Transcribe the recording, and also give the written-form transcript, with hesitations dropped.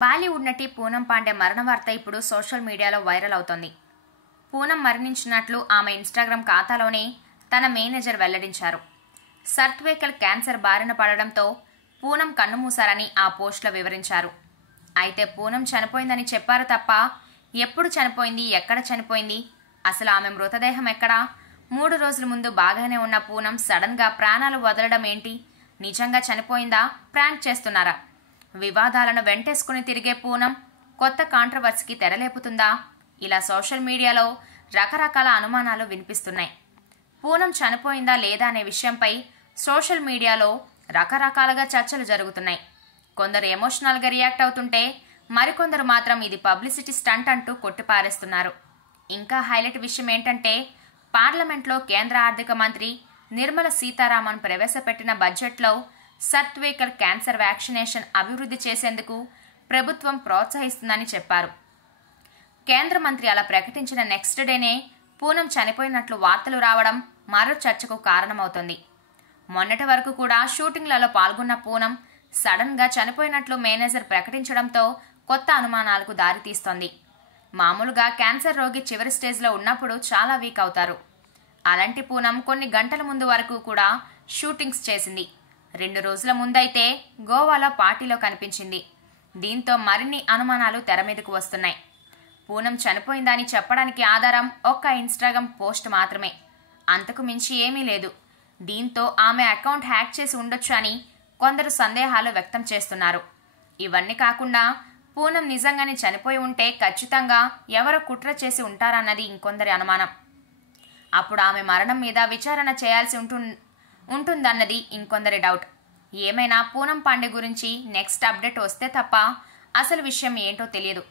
బాలీవుడ్ నటి పూనం పాండే మరణ వార్త ఇప్పుడు సోషల్ మీడియాలో వైరల్ అవుతోంది. పూనం మరణించినట్లు ఆమె ఇన్స్టాగ్రామ్ ఖాతాలోనే తన మేనేజర్ వెల్లడించారు. సర్వైకల్ క్యాన్సర్ బారిన పడడంతో పూనం కన్నుమూశారని ఆ పోస్టులో వివరించారు. అయితే పూనం చనిపోయిందని చెప్పారు తప్ప ఎప్పుడు చనిపోయింది, ఎక్కడ చనిపోయింది, అసలు ఆమె మృతదేహం ఎక్కడా, 3 రోజుల ముందు బాగానే ఉన్న పూనం సడన్ గా ప్రాణాలు వదలడం ఏంటి, నిజంగా చనిపోయిందా, ప్రాంక్ చేస్తున్నారా, వివాదాలను వెంటేసుకుని తిరిగే పూనం కొత్త కాంట్రవర్సీకి తెరలేపుతుందా, ఇలా సోషల్ మీడియాలో రకరకాల అనుమానాలు వినిపిస్తున్నాయి. పూనం చనిపోయిందా లేదా అనే విషయంపై సోషల్ మీడియాలో రకరకాలుగా చర్చలు జరుగుతున్నాయి. కొందరు ఎమోషనల్గా రియాక్ట్ అవుతుంటే మరికొందరు మాత్రం ఇది పబ్లిసిటీ స్టంట్ అంటూ కొట్టిపారేస్తున్నారు. ఇంకా హైలైట్ విషయం ఏంటంటే పార్లమెంట్లో కేంద్ర ఆర్థిక మంత్రి నిర్మలా సీతారామన్ ప్రవేశపెట్టిన బడ్జెట్లో సర్వైకల్ క్యాన్సర్ వ్యాక్సినేషన్ అభివృద్ధి చేసేందుకు ప్రభుత్వం ప్రోత్సహిస్తుందని చెప్పారు. కేంద్ర మంత్రి అలా ప్రకటించిన నెక్స్ట్ డేనే పూనం చనిపోయినట్లు వార్తలు రావడం మరో చర్చకు కారణమవుతోంది. మొన్నటి వరకు కూడా షూటింగ్లలో పాల్గొన్న పూనం సడన్ గా చనిపోయినట్లు మేనేజర్ ప్రకటించడంతో కొత్త అనుమానాలకు దారితీస్తోంది. మామూలుగా క్యాన్సర్ రోగి చివరి స్టేజ్లో ఉన్నప్పుడు చాలా వీక్ అవుతారు. అలాంటి పూనం కొన్ని గంటల ముందు వరకు కూడా షూటింగ్స్ చేసింది. 2 రోజుల ముందైతే గోవాలో పార్టీలో కనిపించింది. దీంతో మరిన్ని అనుమానాలు తెర మీదకు వస్తున్నాయి. పూనం చనిపోయిందని చెప్పడానికి ఆధారం ఒక్క ఇన్స్టాగ్రామ్ పోస్ట్ మాత్రమే, అంతకు మించి ఏమీ లేదు. దీంతో ఆమె అకౌంట్ హ్యాక్ చేసి ఉండొచ్చు అని కొందరు సందేహాలు వ్యక్తం చేస్తున్నారు. ఇవన్నీ కాకుండా పూనం నిజంగానే చనిపోయి ఉంటే ఖచ్చితంగా ఎవరో కుట్ర చేసి ఉంటారన్నది ఇంకొందరి అనుమానం. అప్పుడు ఆమె మరణం మీద విచారణ చేయాల్సి ఉంటుందన్నది ఇంకొందరి డౌట్. ఏమైనా పూనం పాండే గురించి నెక్స్ట్ అప్డేట్ వస్తే తప్ప అసలు విషయం ఏంటో తెలియదు.